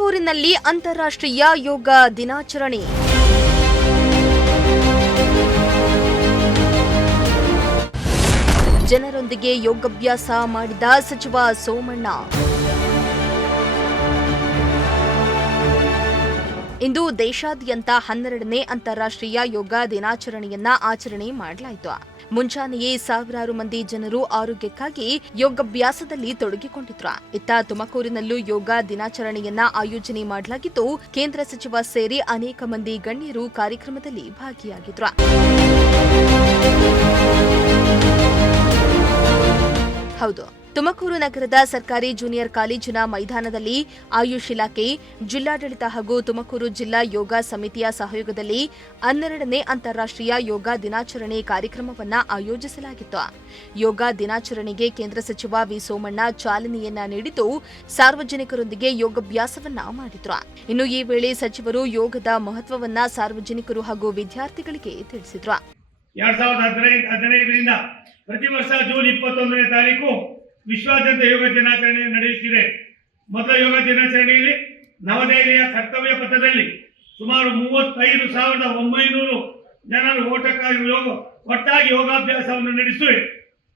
ತುಮಕೂರಿನಲ್ಲಿ ಅಂತಾರಾಷ್ಟ್ರೀಯ ಯೋಗ ದಿನಾಚರಣೆ. ಜನರೊಂದಿಗೆ ಯೋಗಾಭ್ಯಾಸ ಮಾಡಿದ ಸಚಿವ ಸೋಮಣ್ಣ. ಇಂದು ದೇಶಾದ್ಯಂತ 12ನೇ ಅಂತಾರಾಷ್ಟ್ರೀಯ ಯೋಗ ದಿನಾಚರಣೆಯನ್ನ ಆಚರಣೆ ಮಾಡಲಾಯಿತು. ಮುಂಜಾನೆಯೇ ಸಾವಿರಾರು ಮಂದಿ ಜನರು ಆರೋಗ್ಯಕ್ಕಾಗಿ ಯೋಗಾಭ್ಯಾಸದಲ್ಲಿ ತೊಡಗಿಕೊಂಡಿದ್ರು. ಇತ್ತ ತುಮಕೂರಿನಲ್ಲೂ ಯೋಗ ದಿನಾಚರಣೆಯನ್ನ ಆಯೋಜನೆ ಮಾಡಲಾಗಿದ್ದು, ಕೇಂದ್ರ ಸಚಿವ ಸೇರಿ ಅನೇಕ ಮಂದಿ ಗಣ್ಯರು ಕಾರ್ಯಕ್ರಮದಲ್ಲಿ ಭಾಗಿಯಾಗಿದ್ರು. ಹೌದು, ತುಮಕೂರು ನಗರದ ಸರ್ಕಾರಿ ಜೂನಿಯರ್ ಕಾಲೇಜಿನ ಮೈದಾನದಲ್ಲಿ ಆಯುಷ್ ಇಲಾಖೆ, ಜಿಲ್ಲಾಡಳಿತ ಹಾಗೂ ತುಮಕೂರು ಜಿಲ್ಲಾ ಯೋಗ ಸಮಿತಿಯ ಸಹಯೋಗದಲ್ಲಿ 12ನೇ ಅಂತಾರಾಷ್ಟ್ರೀಯ ಯೋಗ ದಿನಾಚರಣೆ ಕಾರ್ಯಕ್ರಮವನ್ನು ಆಯೋಜಿಸಲಾಗಿತ್ತು. ಯೋಗ ದಿನಾಚರಣೆಗೆ ಕೇಂದ್ರ ಸಚಿವ ವಿ ಸೋಮಣ್ಣ ಚಾಲನೆಯನ್ನ ನೀಡಿದ್ದು, ಸಾರ್ವಜನಿಕರೊಂದಿಗೆ ಯೋಗಾಭ್ಯಾಸವನ್ನ ಮಾಡಿದ್ರು. ಇನ್ನು ಈ ವೇಳೆ ಸಚಿವರು ಯೋಗದ ಮಹತ್ವವನ್ನ ಸಾರ್ವಜನಿಕರು ಹಾಗೂ ವಿದ್ಯಾರ್ಥಿಗಳಿಗೆ ತಿಳಿಸಿದ್ರು. 2015ರಿಂದ ಪ್ರತಿ ವರ್ಷ ಜೂನ್ 21ನೇ ತಾರೀಕು ವಿಶ್ವಾದ್ಯಂತ ಯೋಗ ದಿನಾಚರಣೆ ನಡೆಯುತ್ತಿದೆ. ಮೊದಲ ಯೋಗ ದಿನಾಚರಣೆಯಲ್ಲಿ ನವದೆಹಲಿಯ ಕರ್ತವ್ಯ ಪಥದಲ್ಲಿ ಸುಮಾರು 35,900 ಜನರು ಒಟ್ಟಾಗಿ ಯೋಗಾಭ್ಯಾಸವನ್ನು ನಡೆಸಿ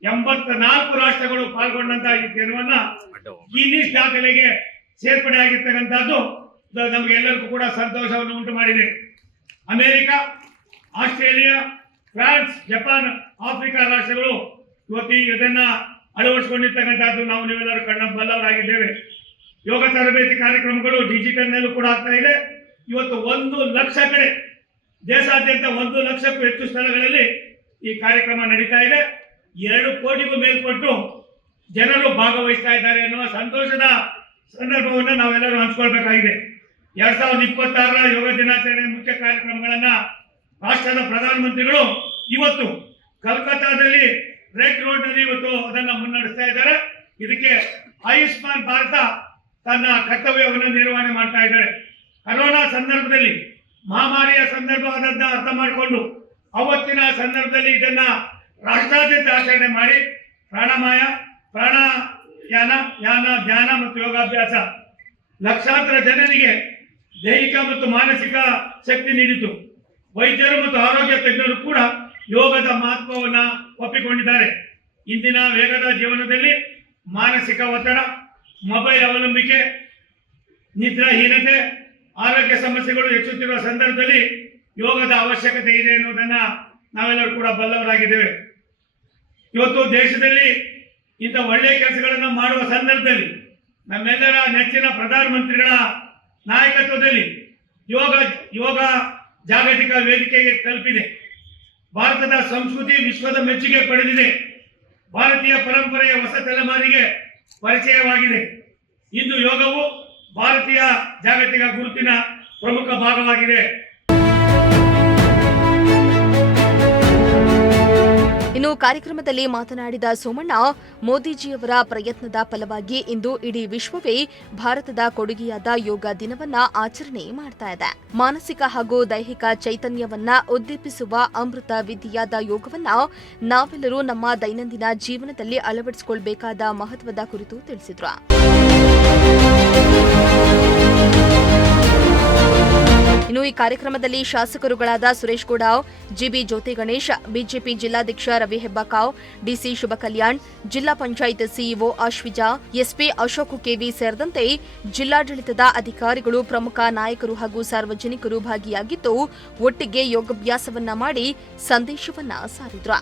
84 ರಾಷ್ಟ್ರಗಳು ಪಾಲ್ಗೊಂಡಂತಹ ಈ ದಿನವನ್ನ ಗಿನ್ನಿಸ್ ದಾಖಲೆಗೆ ಸೇರ್ಪಡೆ ಆಗಿರ್ತಕ್ಕಂಥದ್ದು ನಮಗೆಲ್ಲರಿಗೂ ಕೂಡ ಸಂತೋಷವನ್ನು ಉಂಟು ಮಾಡಿದೆ. America, Australia, France, Japan, Africa ರಾಷ್ಟ್ರಗಳು ಇವತ್ತು ಇದನ್ನ ಅಳವಡಿಸಿಕೊಂಡಿರ್ತಕ್ಕಂಥದ್ದು ನಾವು ನೀವೆಲ್ಲರೂ ಬಲ್ಲವರಾಗಿದ್ದೇವೆ. ಯೋಗ ತರಬೇತಿ ಕಾರ್ಯಕ್ರಮಗಳು ಡಿಜಿಟಲ್ ನಲ್ಲೂ ಕೂಡ ಆಗ್ತಾ ಇದೆ. ಇವತ್ತು 1 ಲಕ್ಷ ಕಡೆ, ದೇಶಾದ್ಯಂತ 1 ಲಕ್ಷಕ್ಕೂ ಹೆಚ್ಚು ಸ್ಥಳಗಳಲ್ಲಿ ಈ ಕಾರ್ಯಕ್ರಮ ನಡೀತಾ ಇದೆ. 2 ಕೋಟಿಗೂ ಮೇಲ್ಪಟ್ಟು ಜನರು ಭಾಗವಹಿಸ್ತಾ ಇದ್ದಾರೆ ಎನ್ನುವ ಸಂತೋಷದ ಸಂದರ್ಭವನ್ನು ನಾವೆಲ್ಲರೂ ಹಂಚಿಕೊಳ್ಬೇಕಾಗಿದೆ. 2026ರ ಯೋಗ ದಿನಾಚರಣೆ ಮುಖ್ಯ ಕಾರ್ಯಕ್ರಮಗಳನ್ನ ರಾಷ್ಟ್ರದ ಪ್ರಧಾನಮಂತ್ರಿಗಳು ಇವತ್ತು ಕಲ್ಕತ್ತಾದಲ್ಲಿ ರೆಡ್ ರೋಡ್ ನಲ್ಲಿ ಇವತ್ತು ಅದನ್ನ ಮುನ್ನಡೆಸ್ತಾ ಇದ್ದಾರೆ. ಇದಕ್ಕೆ ಆಯುಷ್ಮಾನ್ ಭಾರತ ತನ್ನ ಕರ್ತವ್ಯವನ್ನು ನಿರ್ವಹಣೆ ಮಾಡ್ತಾ ಇದ್ದಾರೆ. ಕರೋನಾ ಸಂದರ್ಭದಲ್ಲಿ, ಮಹಾಮಾರಿಯ ಸಂದರ್ಭ ಅದನ್ನ ಅರ್ಥ ಮಾಡಿಕೊಂಡು ಅವತ್ತಿನ ಸಂದರ್ಭದಲ್ಲಿ ಇದನ್ನ ರಾಷ್ಟ್ರಾದ್ಯಂತ ಆಚರಣೆ ಮಾಡಿ ಯಾನ, ಧ್ಯಾನ ಮತ್ತು ಯೋಗಾಭ್ಯಾಸ ಲಕ್ಷಾಂತರ ಜನರಿಗೆ ದೈಹಿಕ ಮತ್ತು ಮಾನಸಿಕ ಶಕ್ತಿ ನೀಡಿತು. ವೈದ್ಯರು ಮತ್ತು ಆರೋಗ್ಯ ತಜ್ಞರು ಕೂಡ ಯೋಗದ ಮಹತ್ವವನ್ನು ಒಪ್ಪಿಕೊಂಡಿದ್ದಾರೆ. ಇಂದಿನ ವೇಗದ ಜೀವನದಲ್ಲಿ ಮಾನಸಿಕ ಒತ್ತಡ, ಮೊಬೈಲ್ ಅವಲಂಬಿಕೆ, ನಿದ್ರಾಹೀನತೆ, ಆರೋಗ್ಯ ಸಮಸ್ಯೆಗಳು ಹೆಚ್ಚುತ್ತಿರುವ ಸಂದರ್ಭದಲ್ಲಿ ಯೋಗದ ಅವಶ್ಯಕತೆ ಇದೆ ಎನ್ನುವುದನ್ನು ನಾವೆಲ್ಲರೂ ಕೂಡ ಬಲ್ಲವರಾಗಿದ್ದೇವೆ. ಇವತ್ತು ದೇಶದಲ್ಲಿ ಇಂಥ ಒಳ್ಳೆಯ ಕೆಲಸಗಳನ್ನು ಮಾಡುವ ಸಂದರ್ಭದಲ್ಲಿ ನಮ್ಮೆಲ್ಲರ ನೆಚ್ಚಿನ ಪ್ರಧಾನಮಂತ್ರಿಗಳ ನಾಯಕತ್ವದಲ್ಲಿ ಯೋಗ ಜಾಗತಿಕ ವೇದಿಕೆಗೆ ತಲುಪಿದೆ. ಭಾರತದ ಸಂಸ್ಕೃತಿ ವಿಶ್ವದ ಮೆಚ್ಚುಗೆ ಪಡೆದಿದೆ. ಭಾರತೀಯ ಪರಂಪರೆಯ ಹೊಸ ತಲೆಮಾರಿಗೆ ಪರಿಚಯವಾಗಿದೆ. ಇಂದು ಯೋಗವು ಭಾರತೀಯ ಜಾಗತಿಕ ಗುರುತಿನ ಪ್ರಮುಖ ಭಾಗವಾಗಿದೆ. ಇನ್ನು ಕಾರ್ಯಕ್ರಮದಲ್ಲಿ ಮಾತನಾಡಿದ ಸೋಮಣ್ಣ, ಮೋದಿಜಿಯವರ ಪ್ರಯತ್ನದ ಫಲವಾಗಿ ಇಂದು ಇಡೀ ವಿಶ್ವವೇ ಭಾರತದ ಕೊಡುಗೆಯಾದ ಯೋಗ ದಿನವನ್ನ ಆಚರಣೆ ಮಾಡ್ತಾ ಇದೆ. ಮಾನಸಿಕ ಹಾಗೂ ದೈಹಿಕ ಚೈತನ್ಯವನ್ನ ಉದ್ದೀಪಿಸುವ ಅಮೃತ ವಿದ್ಯೆಯಾದ ಯೋಗವನ್ನ ನಾವೆಲ್ಲರೂ ನಮ್ಮ ದೈನಂದಿನ ಜೀವನದಲ್ಲಿ ಅಳವಡಿಸಿಕೊಳ್ಳಬೇಕಾದ ಮಹತ್ವದ ಕುರಿತು ತಿಳಿಸಿದ್ರು. ಇನ್ನು ಈ ಕಾರ್ಯಕ್ರಮದಲ್ಲಿ ಶಾಸಕರುಗಳಾದ ಸುರೇಶ್ ಗೌಡ, ಜಿಬಿ ಜ್ಯೋತಿ ಗಣೇಶ್, ಬಿಜೆಪಿ ಜಿಲ್ಲಾಧ್ಯಕ್ಷ ರವಿ ಹೆಬ್ಬಾಕಾವ್, ಡಿಸಿ ಶುಭ ಕಲ್ಯಾಣ್, ಜಿಲ್ಲಾ panchayat CEO Ashwija, SP Ashok KV ಸೇರಿದಂತೆ ಜಿಲ್ಲಾಡಳಿತದ ಅಧಿಕಾರಿಗಳು, ಪ್ರಮುಖ ನಾಯಕರು ಹಾಗೂ ಸಾರ್ವಜನಿಕರು ಭಾಗಿಯಾಗಿದ್ದು, ಒಟ್ಟಿಗೆ ಯೋಗಾಭ್ಯಾಸವನ್ನ ಮಾಡಿ ಸಂದೇಶವನ್ನ ಸಾರಿದ್ರು.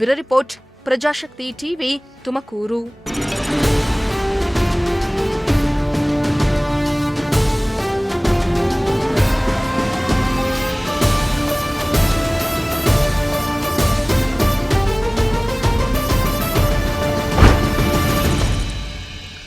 Bureau report, Prajashakti TV, Tumakuru.